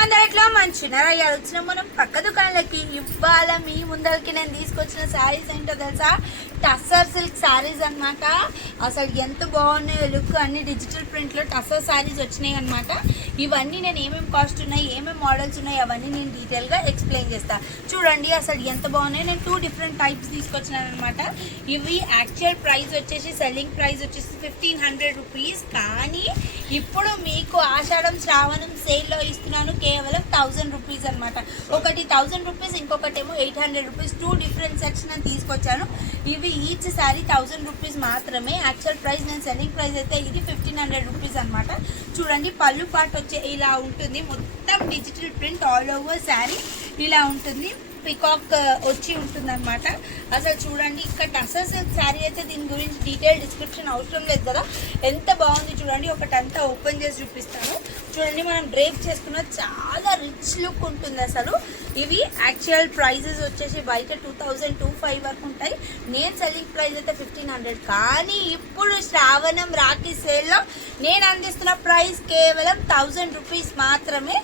అందరిట్లో మంచిన్నారా వచ్చిన మనం పక్క దుకాణాలకి ఇవాళ మీ ముందరికి నేను తీసుకొచ్చిన శారీస్ ఏంటో తెలుసా? టస్సర్ సిల్క్ శారీస్ అన్నమాట. అసలు ఎంత బాగున్నాయో లుక్. అన్ని డిజిటల్ ప్రింట్ లో టస్సర్ శారీస్ వచ్చినాయి అన్నమాట. ఇవన్నీ నేను ఏమేమి కాస్ట్ ఉన్నాయి, ఏమేమి మోడల్స్ ఉన్నాయి అవన్నీ నేను డీటెయిల్ గా ఎక్స్ప్లెయిన్ చేస్తా. చూడండి అసలు ఎంత బాగున్నాయి. నేను 2 డిఫరెంట్ టైప్స్ తీసుకొచ్చినాను అనమాట. ఇవి యాక్చువల్ ప్రైస్ వచ్చేసి, సెల్లింగ్ ప్రైస్ వచ్చేసి 1500 రూపీస్. కానీ ఇప్పుడు మీకు ఆషాఢం శ్రావణం సేల్ లో ఇస్తున్నాను కేవలం 1000 రూపీస్ అనమాట. ఒకటి 1000 రూపీస్, ఇంకొకటి ఏమో 800 రూపీస్. 2 డిఫరెంట్ సెట్స్ నేను తీసుకొచ్చాను. ఇవి ఈచ్ సారీ 1000 రూపీస్ మాత్రమే. యాక్చువల్ ప్రైస్ నేను సెల్లింగ్ ప్రైస్ అయితే ఇది 1500 రూపీస్ అనమాట. చూడండి పళ్ళు పాటు వచ్చే ఇలా ఉంటుంది. మొత్తం digital print all over sari ఇలా ఉంటుంది. పికాక్ వచ్చి ఉంటుంది అనమాట. అసలు చూడండి ఇక్కడ టసర్ సిల్క్ శారీ అయితే దీని గురించి డీటెయిల్ డిస్క్రిప్షన్ అవసరం లేదు కదా. ఎంత బాగుంది చూడండి. ఒకటంతా ఓపెన్ చేసి చూపిస్తాను. చూడండి మనం డ్రేప్ చేసుకున్న చాలా రిచ్ లుక్ ఉంటుంది అసలు. ఇవి యాక్చువల్ ప్రైజెస్ వచ్చేసి బయట 2000-2500 వరకు ఉంటాయి. నేను సెల్లింగ్ ప్రైస్ అయితే 1500. కానీ ఇప్పుడు శ్రావణం రాఖీ సేల్లో నేను అందిస్తున్న ప్రైస్ కేవలం 1000 రూపీస్ మాత్రమే.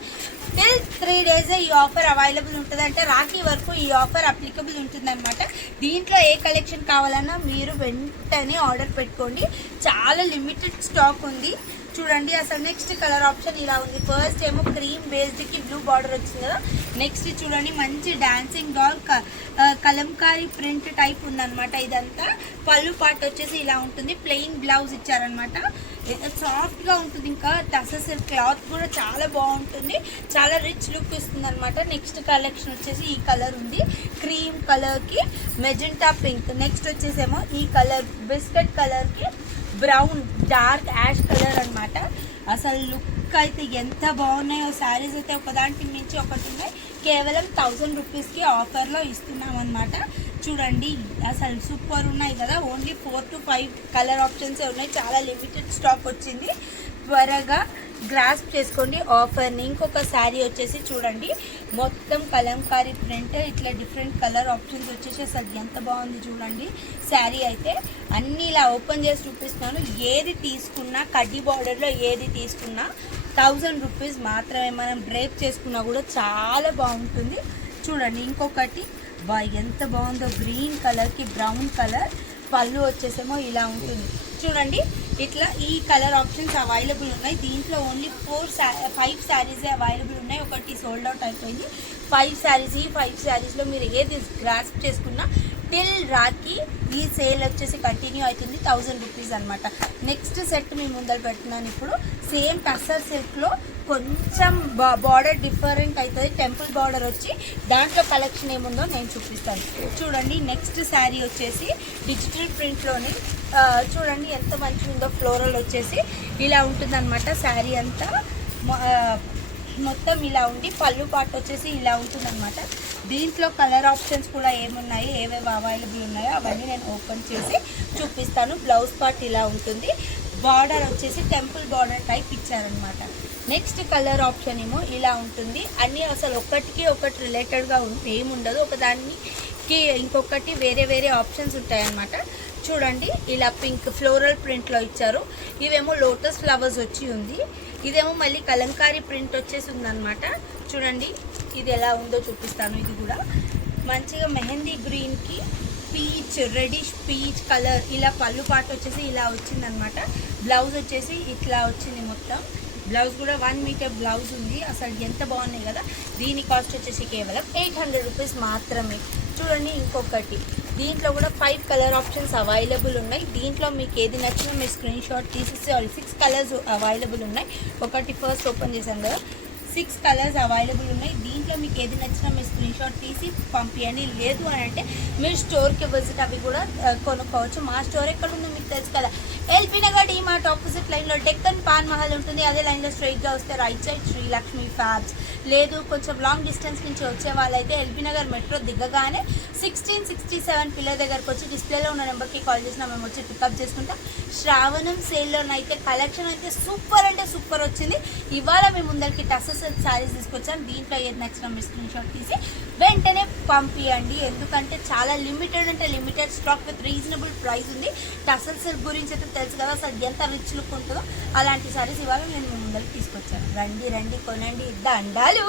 టిల్ 3 days ఈ ఆఫర్ అవైలబుల్ ఉంటుంది. అంటే రాఖీ వరకు ఈ ఆఫర్ అప్లికబుల్ ఉంటుంది అనమాట. దీంట్లో ఏ కలెక్షన్ కావాలన్నా మీరు వెంటనే ఆర్డర్ పెట్టుకోండి. చాలా లిమిటెడ్ స్టాక్ ఉంది. చూడండి అసలు నెక్స్ట్ కలర్ ఆప్షన్ ఇలా ఉంది. ఫస్ట్ ఏమో క్రీమ్ బేస్డ్ కి బ్లూ బార్డర్ వచ్చింది కదా. నెక్స్ట్ చూడండి మంచి dancing doll Kalamkari print type ఉందన్నమాట. ఇదంతా పళ్ళు పార్ట్ వచ్చేసి ఇలా ఉంటుంది. ప్లెయిన్ బ్లౌజ్ ఇచ్చారనమాట. సాఫ్ట్ గా ఉంటుంది. ఇంకా టసర్ సిల్క్ క్లాత్ కూడా చాలా బాగుంటుంది. చాలా రిచ్ లుక్ ఇస్తుంది అనమాట. నెక్స్ట్ కలెక్షన్ వచ్చేసి ఈ కలర్ ఉంది. క్రీమ్ కలర్ కి మెజెంటా పింక్. నెక్స్ట్ వచ్చేసేమో ఈ కలర్ బిస్కెట్ కలర్ కి బ్రౌన్ డార్క్ యాష్ కలర్ అనమాట. అసలు లుక్ అయితే ఎంత బాగున్నాయో శారీస్ అయితే ఒకదానికి మించి ఒకటి ఉన్నాయి. కేవలం 1000 రూపీస్ కి ఆఫర్ లో ఇస్తున్నాం అనమాట. చూడండి అసలు సూపర్ ఉన్నాయి కదా. ఓన్లీ 4 to 5 కలర్ ఆప్షన్స్ ఉన్నాయి. చాలా లిమిటెడ్ స్టాక్ వచ్చింది. త్వరగా గ్రాస్ప్ చేసుకోండి ఆఫర్ని. ఇంకొక శారీ వచ్చేసి చూడండి మొత్తం కలంకారీ ప్రింట్ ఇట్లా డిఫరెంట్ కలర్ ఆప్షన్స్ వచ్చేసి అసలు ఎంత బాగుంది చూడండి. శారీ అయితే అన్నీ ఇలా ఓపెన్ చేసి చూపిస్తున్నాను. ఏది తీసుకున్నా కడ్డీ బార్డర్లో ఏది తీసుకున్నా 1000 రూపీస్ మాత్రమే. మనం డ్రేప్ చేసుకున్నా కూడా చాలా బాగుంటుంది. చూడండి ఇంకొకటి ఎంత బాగుందో. గ్రీన్ కలర్కి బ్రౌన్ కలర్ పళ్ళు వచ్చేసేమో ఇలా ఉంటుంది. చూడండి ఇట్లా ఈ కలర్ ఆప్షన్స్ అవైలబుల్ ఉన్నాయి. దీంట్లో ఓన్లీ 5 శారీసే అవైలబుల్ ఉన్నాయి. ఒకటి సోల్డ్ అవుట్ అయిపోయింది. 5 శారీస్. ఈ 5 శారీస్లో మీరు ఏది గ్రాస్ప్ చేసుకున్నా టిల్ రాఖీ ఈ సేల్ వచ్చేసి కంటిన్యూ అవుతుంది. 1000 రూపీస్ అనమాట. నెక్స్ట్ సెట్ మీ ముందర పెడుతున్నాను. ఇప్పుడు సేమ్ టస్సర్ సిల్క్లో కొంచెం బార్డర్ డిఫరెంట్ అవుతుంది. టెంపుల్ బార్డర్ వచ్చి దాంట్లో కలెక్షన్ ఏముందో నేను చూపిస్తాను. చూడండి నెక్స్ట్ శారీ వచ్చేసి డిజిటల్ ప్రింట్లోని చూడండి ఎంత మంచిగా ఉందో. ఫ్లోరల్ వచ్చేసి ఇలా ఉంటుంది అనమాట. శారీ అంతా మొత్తం ఇలా ఉండి పళ్ళు పార్ట్ వచ్చేసి ఇలా ఉంటుంది అనమాట. దీంట్లో కలర్ ఆప్షన్స్ కూడా ఏమున్నాయి, ఏవేవి అవైలబుల్ ఉన్నాయో అవన్నీ నేను ఓపెన్ చేసి చూపిస్తాను. బ్లౌజ్ పార్ట్ ఇలా ఉంటుంది. బార్డర్ వచ్చేసి టెంపుల్ బార్డర్ టైప్ ఇచ్చారనమాట. నెక్స్ట్ కలర్ ఆప్షన్ ఏమో ఇలా ఉంటుంది. అన్నీ అసలు ఒకటికి ఒకటి రిలేటెడ్గా ఏముండదు. ఒకదానికి ఇంకొకటి వేరే వేరే ఆప్షన్స్ ఉంటాయన్నమాట. చూడండి ఇలా పింక్ ఫ్లోరల్ ప్రింట్లో ఇచ్చారు. ఇవేమో లోటస్ ఫ్లవర్స్ వచ్చి ఉంది. ఇదేమో మళ్ళీ కలంకారీ ప్రింట్ వచ్చేసి ఉందన్నమాట. చూడండి ఇది ఎలా ఉందో చూపిస్తాను. ఇది కూడా మంచిగా మెహందీ గ్రీన్కి పీచ్ రెడిష్ పీచ్ కలర్ ఇలా పళ్ళు పాటు వచ్చేసి ఇలా వచ్చిందనమాట. బ్లౌజ్ వచ్చేసి ఇట్లా వచ్చింది మొత్తం. బ్లౌజ్ కూడా 1 మీటర్ బ్లౌజ్ ఉంది. అసలు ఎంత బాగున్నాయి కదా. దీని కాస్ట్ వచ్చేసి కేవలం 800 రూపీస్ మాత్రమే. చూడండి ఇంకొకటి దీంట్లో కూడా 5 కలర్ ఆప్షన్స్ అవైలబుల్ ఉన్నాయి. దీంట్లో మీకు ఏది నచ్చినా మీరు స్క్రీన్ షాట్ తీసేసి 6 కలర్స్ అవైలబుల్ ఉన్నాయి. ఒకటి ఫస్ట్ ఓపెన్ చేశాను కదా. 6 కలర్స్ అవైలబుల్ ఉన్నాయి. దీంట్లో మీకు ఏది నచ్చినా మీరు స్క్రీన్ షాట్ తీసి పంపించండి. లేదు అని అంటే మీరు స్టోర్కి విజిట్ అవి కూడా కొనుక్కోవచ్చు. మా స్టోర్ ఎక్కడ ఉందో మీకు తెలుసు కదా. ఎల్బీ నగర్ డీమార్ట్ ఆపోజిట్ లైన్లో డెక్కన్ పాన్ మహల్ ఉంటుంది. అదే లైన్లో స్ట్రైట్గా వస్తే రైట్ సైడ్ శ్రీలక్ష్మి ఫ్యాబ్స్. లేదు కొంచెం లాంగ్ డిస్టెన్స్ నుంచి వచ్చే వాళ్ళైతే ఎల్బీ నగర్ మెట్రో దిగగానే 1667 పిల్లల దగ్గరకు వచ్చి డిస్ప్లేలో ఉన్న నెంబర్కి కాల్ చేసినా మేము వచ్చి పికప్ చేసుకుంటాం. శ్రావణం సేల్లోనైతే కలెక్షన్ అయితే సూపర్ అంటే సూపర్ వచ్చింది. ఇవాళ మీ ముందరికి టసర్ సిల్క్ శారీస్ తీసుకొచ్చాను. దీంట్లో ఏది నచ్చిన మీరు స్క్రీన్ షాట్ తీసి వెంటనే పంపియండి. ఎందుకంటే చాలా లిమిటెడ్ అంటే limited stock with reasonable price ఉంది. టసర్ సిల్క్ గురించి అయితే తెలుసు కదా, అసలు ఎంత రిచ్ లుక్ ఉంటుందో అలాంటి శారీస్ ఇవాళ నేను మీ ముందరికి తీసుకొచ్చాను. రండి రండి కొనండి దండాలు.